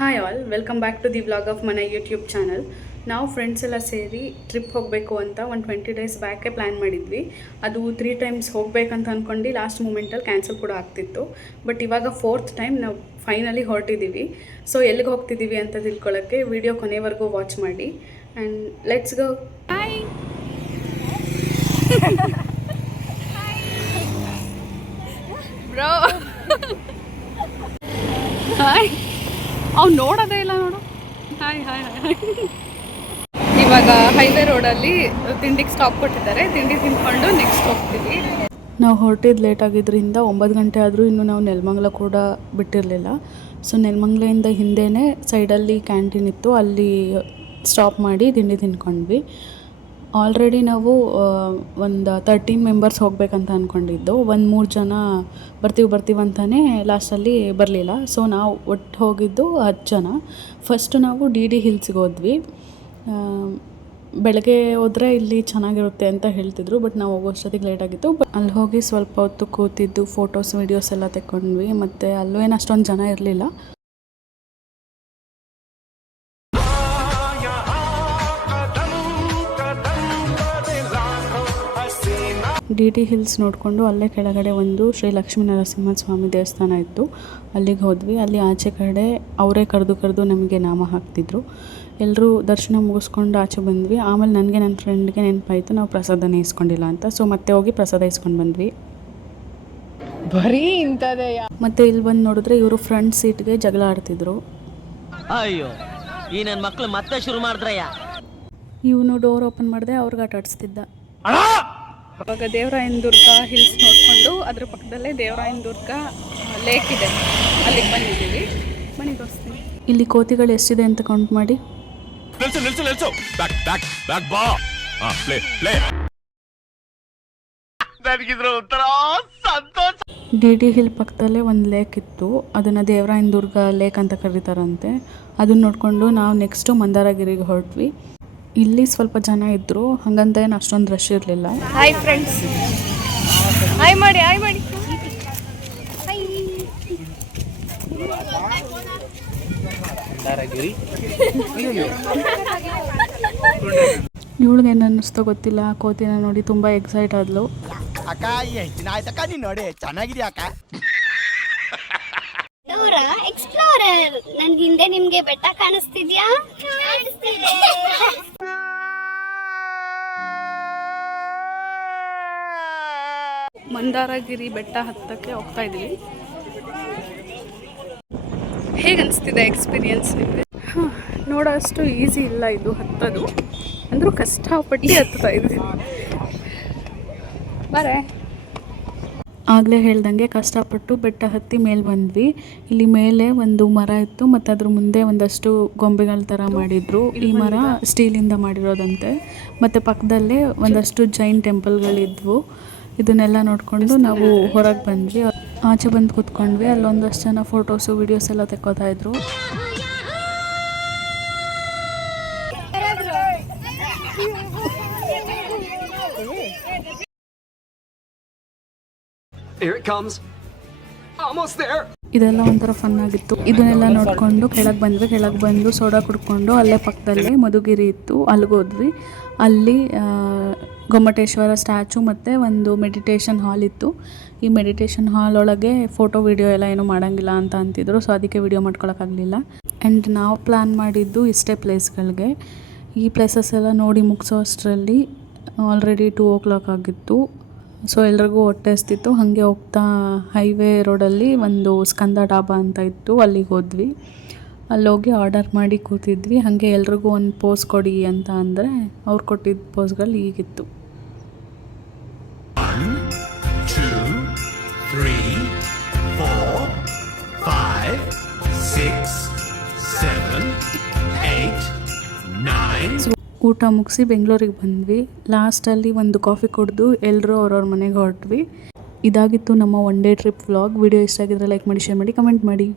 Hi all, welcome back to the vlog of ಮನೆ YouTube channel. ನಾವು friends ಎಲ್ಲ ಸೇರಿ ಟ್ರಿಪ್ ಹೋಗಬೇಕು ಅಂತ ಒಂದು 20 ಡೇಸ್ ಬ್ಯಾಕೆ ಪ್ಲ್ಯಾನ್ ಮಾಡಿದ್ವಿ. ಅದು 3 ಟೈಮ್ಸ್ ಹೋಗಬೇಕಂತ ಅಂದ್ಕೊಂಡು ಲಾಸ್ಟ್ ಮೂಮೆಂಟಲ್ಲಿ ಕ್ಯಾನ್ಸಲ್ ಕೂಡ ಆಗ್ತಿತ್ತು. ಬಟ್ ಇವಾಗ 4th ಟೈಮ್ ನಾವು ಫೈನಲಿ ಹೊರಟಿದ್ದೀವಿ. ಸೊ ಎಲ್ಲಿಗೆ ಹೋಗ್ತಿದ್ದೀವಿ ಅಂತ ತಿಳ್ಕೊಳ್ಳೋಕ್ಕೆ ವಿಡಿಯೋ ಕೊನೆವರೆಗೂ ವಾಚ್ ಮಾಡಿ. And let's go. Hi bro. Hi. ಅವ್ನು ನೋಡೋದೇ ಇಲ್ಲ ನೋಡು. Hi hi hi. ಇವಾಗ ಹೈವೇ ರೋಡಲ್ಲಿ ತಿಂಡಿಗೆ ಸ್ಟಾಪ್ ಕೊಟ್ಟಿದ್ದಾರೆ. ತಿಂಡಿ ತಿಂದ್ಕೊಂಡು ನೆಕ್ಸ್ಟ್ ಹೋಗ್ತೀವಿ. ನಾವು ಹೊರಟಿದ್ದು ಲೇಟ್ ಆಗಿದ್ದರಿಂದ 9 ಗಂಟೆ ಆದರೂ ಇನ್ನೂ ನಾವು ನೆಲಮಂಗಲ ಕೂಡ ಬಿಟ್ಟಿರಲಿಲ್ಲ. ಸೊ ನೆಲಮಂಗಲೆಯಿಂದ ಹಿಂದೆಯೇ ಸೈಡಲ್ಲಿ ಕ್ಯಾಂಟೀನ್ ಇತ್ತು, ಅಲ್ಲಿ ಸ್ಟಾಪ್ ಮಾಡಿ ತಿಂಡಿ ತಿಂದ್ಕೊಂಡ್ವಿ. ಆಲ್ರೆಡಿ ನಾವು ಒಂದು 13 ಮೆಂಬರ್ಸ್ ಹೋಗಬೇಕಂತ ಅಂದ್ಕೊಂಡಿದ್ದು. 3 ಜನ ಬರ್ತೀವಿ ಅಂತಲೇ ಲಾಸ್ಟಲ್ಲಿ ಬರಲಿಲ್ಲ. ಸೊ ನಾವು ಒಟ್ಟು ಹೋಗಿದ್ದು 10 ಜನ. ಫಸ್ಟ್ ನಾವು ಡಿ ಹಿಲ್ಸ್ಗೆ ಹೋದ್ವಿ. ಬೆಳಗ್ಗೆ ಹೋದರೆ ಇಲ್ಲಿ ಚೆನ್ನಾಗಿರುತ್ತೆ ಅಂತ ಹೇಳ್ತಿದ್ರು, ಬಟ್ ನಾವು ಹೋಗೋಷ್ಟೊತ್ತಿಗೆ ಲೇಟ್ ಆಗಿತ್ತು. ಬಟ್ ಅಲ್ಲಿ ಹೋಗಿ ಸ್ವಲ್ಪ ಹೊತ್ತು ಕೂತಿದ್ದು ಫೋಟೋಸ್ ವೀಡಿಯೋಸ್ ಎಲ್ಲ ತೆಕ್ಕೊಂಡ್ವಿ. ಮತ್ತು ಅಲ್ಲೂ ಏನು ಅಷ್ಟೊಂದು ಜನ ಇರಲಿಲ್ಲ. ಡಿ ಹಿಲ್ಸ್ ನೋಡಿಕೊಂಡು ಅಲ್ಲೇ ಕೆಳಗಡೆ ಒಂದು ಶ್ರೀ ಲಕ್ಷ್ಮೀ ನರಸಿಂಹಸ್ವಾಮಿ ದೇವಸ್ಥಾನ ಇತ್ತು, ಅಲ್ಲಿಗೆ ಹೋದ್ವಿ. ಅಲ್ಲಿ ಆಚೆ ಕಡೆ ಅವರೇ ಕರೆದು ನಮಗೆ ನಾಮ ಹಾಕ್ತಿದ್ರು. ಎಲ್ಲರೂ ದರ್ಶನ ಮುಗಿಸ್ಕೊಂಡು ಆಚೆ ಬಂದ್ವಿ. ಆಮೇಲೆ ನನಗೆ ನನ್ನ ಫ್ರೆಂಡ್ಗೆ ನೆನಪಾಯಿತು ನಾವು ಪ್ರಸಾದನೇ ಇಸ್ಕೊಂಡಿಲ್ಲ ಅಂತ. ಸೊ ಮತ್ತೆ ಹೋಗಿ ಪ್ರಸಾದ ಇಸ್ಕೊಂಡು ಬಂದ್ವಿ. ಬರೀ ಇಂಥದೇ. ಮತ್ತೆ ಇಲ್ಲಿ ಬಂದು ನೋಡಿದ್ರೆ ಇವರು ಫ್ರಂಟ್ ಸೀಟ್ಗೆ ಜಗಳ ಆಡ್ತಿದ್ರು. ಅಯ್ಯೋ, ಈ ನನ್ನ ಮಕ್ಕಳು ಮತ್ತೆ ಶುರು ಮಾಡಿದ್ರಯ್ಯ. ಇವನು ಡೋರ್ ಓಪನ್ ಮಾಡಿದೆ, ಅವ್ರಿಗೆ ಆಟ ಆಡಿಸ್ತಿದ್ದ. ಇವಾಗ ದೇವರಾಯನ ದುರ್ಗ ಹಿಲ್ಸ್ ನೋಡಿಕೊಂಡು ಅದ್ರ ಪಕ್ಕದಲ್ಲೇ ದೇವರಾಯನ ದುರ್ಗ ಲೇಕ್ ಇದೆ, ಅಲ್ಲಿಗೆ ಬಂದಿದ್ದೀವಿ. ಬನ್ನಿ ತೋರಿಸ್ತೀನಿ. ಇಲ್ಲಿ ಕೋತಿಗಳು ಎಷ್ಟಿದೆ ಅಂತ ಕೌಂಟ್ ಮಾಡಿ. ಡಿ ಹಿಲ್ ಪಕ್ಕದಲ್ಲೇ ಒಂದು ಲೇಕ್ ಇತ್ತು, ಅದನ್ನು ದೇವರಾಯನ ದುರ್ಗ ಲೇಕ್ ಅಂತ ಕರೀತಾರಂತೆ. ಅದನ್ನ ನೋಡಿಕೊಂಡು ನಾವು ನೆಕ್ಸ್ಟು ಮಂದಾರಗಿರಿಗೆ ಹೊರಟ್ವಿ. ಇಲ್ಲಿ ಸ್ವಲ್ಪ ಜನ ಇದ್ದರು, ಹಾಗಂತ ಏನು ಅಷ್ಟೊಂದು ರಶ್ ಇರಲಿಲ್ಲ. ಹಾಯ್ ಫ್ರೆಂಡ್ಸ್, ಹಾಯ್ ಮಾಡಿ. ಇವಳಿಗೆ ಏನು ಅನ್ನಿಸ್ತೋ ಗೊತ್ತಿಲ್ಲ, ಕೋತಿನ ನೋಡಿ ತುಂಬ ಎಕ್ಸೈಟ್ ಆದ್ಲು. ಅಕ್ಕ ಎಷ್ಟು ದಿನ ಆಯ್ತಕ್ಕ ನೀನು ನೋಡಿ, ಚೆನ್ನಾಗಿದೆಯಾ ಅಕ್ಕ? ಎಕ್ಸ್ಪ್ಲೋರರ್, ನನ್ ಹಿಂದೆ ನಿಮ್ಗೆ ಬೆಟ್ಟ ಕಾಣಿಸ್ತಿದ್ಯಾ? ಮಂದಾರಗಿರಿ ಬೆಟ್ಟ ಹತ್ತಕ್ಕೆ ಹೋಗ್ತಾ ಇದ್ದೀವಿ. ಹೇಗೆ ಅನಿಸ್ತಿದೆ ಎಕ್ಸ್ಪೀರಿಯನ್ಸ್ ನಿಮಗೆ? ನೋಡೋ ಅಷ್ಟು ಈಸಿ ಇಲ್ಲ ಇದು ಹತ್ತೋದು, ಅಂದರೂ ಕಷ್ಟಪಟ್ಟು ಹತ್ತಾ ಇದ್ದೀವಿ. ಬರೇ ಆಗಲೇ ಹೇಳ್ದಂಗೆ ಕಷ್ಟಪಟ್ಟು ಬೆಟ್ಟ ಹತ್ತಿ ಮೇಲೆ ಬಂದ್ವಿ. ಇಲ್ಲಿ ಮೇಲೆ ಒಂದು ಮರ ಇತ್ತು, ಮತ್ತು ಅದ್ರ ಮುಂದೆ ಒಂದಷ್ಟು ಗೊಂಬೆಗಳ ಥರ ಮಾಡಿದರು. ಈ ಮರ ಸ್ಟೀಲಿಂದ ಮಾಡಿರೋದಂತೆ. ಮತ್ತು ಪಕ್ಕದಲ್ಲೇ ಒಂದಷ್ಟು ಜೈನ್ ಟೆಂಪಲ್ಗಳಿದ್ವು. ಇದನ್ನೆಲ್ಲ ನೋಡಿಕೊಂಡು ನಾವು ಹೊರಗೆ ಬಂದ್ವಿ. ಆಚೆ ಬಂದು ಕೂತ್ಕೊಂಡ್ವಿ. ಅಲ್ಲೊಂದಷ್ಟು ಜನ ಫೋಟೋಸು ವೀಡಿಯೋಸ್ ಎಲ್ಲ ತೆಕ್ಕೋತಾ ಇದ್ರು. ಇದೆಲ್ಲ ಒಂಥರ ಫನ್ ಆಗಿತ್ತು. ಇದನ್ನೆಲ್ಲ ನೋಡಿಕೊಂಡು ಕೆಳಗೆ ಬಂದು ಸೋಡಾ ಕುಡ್ಕೊಂಡು ಅಲ್ಲೇ ಪಕ್ಕದಲ್ಲೇ ಮಧುಗಿರಿ ಇತ್ತು, ಅಲ್ಲಿಗೆ ಹೋದ್ವಿ. ಅಲ್ಲಿ ಗೊಮ್ಮಟೇಶ್ವರ ಸ್ಟ್ಯಾಚು ಮತ್ತು ಒಂದು ಮೆಡಿಟೇಷನ್ ಹಾಲ್ ಇತ್ತು. ಈ ಮೆಡಿಟೇಷನ್ ಹಾಲ್ ಒಳಗೆ ಫೋಟೋ ವೀಡಿಯೋ ಎಲ್ಲ ಏನೂ ಮಾಡೋಂಗಿಲ್ಲ ಅಂತ ಅಂತಿದ್ರು. ಸೊ ಅದಕ್ಕೆ ವೀಡಿಯೋ ಮಾಡ್ಕೊಳಕ್ಕಾಗಲಿಲ್ಲ. ಆ್ಯಂಡ್ ನಾವು ಪ್ಲ್ಯಾನ್ ಮಾಡಿದ್ದು ಇಷ್ಟೇ ಪ್ಲೇಸ್ಗಳಿಗೆ. ಈ ಪ್ಲೇಸಸ್ ಎಲ್ಲ ನೋಡಿ ಮುಗಿಸೋ ಅಷ್ಟರಲ್ಲಿ ಆಲ್ರೆಡಿ 2 o'clock ಆಗಿತ್ತು. ಸೊ ಎಲ್ರಿಗೂ ಹೊಟ್ಟೆ ಹಸ್ತಿತ್ತು. ಹಾಗೆ ಹೋಗ್ತಾ ಹೈವೇ ರೋಡಲ್ಲಿ ಒಂದು ಸ್ಕಂದ ಡಾಬಾ ಅಂತ ಇತ್ತು, ಅಲ್ಲಿಗೆ ಹೋದ್ವಿ. ಅಲ್ಲೋಗಿ ಆರ್ಡರ್ ಮಾಡಿ ಕೂತಿದ್ವಿ. ಹಾಗೆ ಎಲ್ರಿಗೂ ಒಂದು ಪೋಸ್ ಕೊಡಿ ಅಂತ ಅಂದರೆ ಅವ್ರು ಕೊಟ್ಟಿದ್ದ ಪೋಸ್ಗಳು ಹೀಗಿತ್ತು. 1 2 3 4 5 6 7 8 9. ಊಟ ಮುಗಿಸಿ ಬೆಂಗಳೂರಿಗೆ ಬಂದ್ವಿ. ಲಾಸ್ಟಲ್ಲಿ ಒಂದು ಕಾಫಿ ಕುಡಿದು ಎಲ್ಲರೂ ಅವ್ರವ್ರ ಮನೆಗೆ ಹೊರಟ್ವಿ. ಇದಾಗಿತ್ತು ನಮ್ಮ 1 day ಟ್ರಿಪ್ ವ್ಲಾಗ್. ವಿಡಿಯೋ ಇಷ್ಟ ಆಗಿದ್ರೆ ಲೈಕ್ ಮಾಡಿ, ಶೇರ್ ಮಾಡಿ, ಕಮೆಂಟ್ ಮಾಡಿ.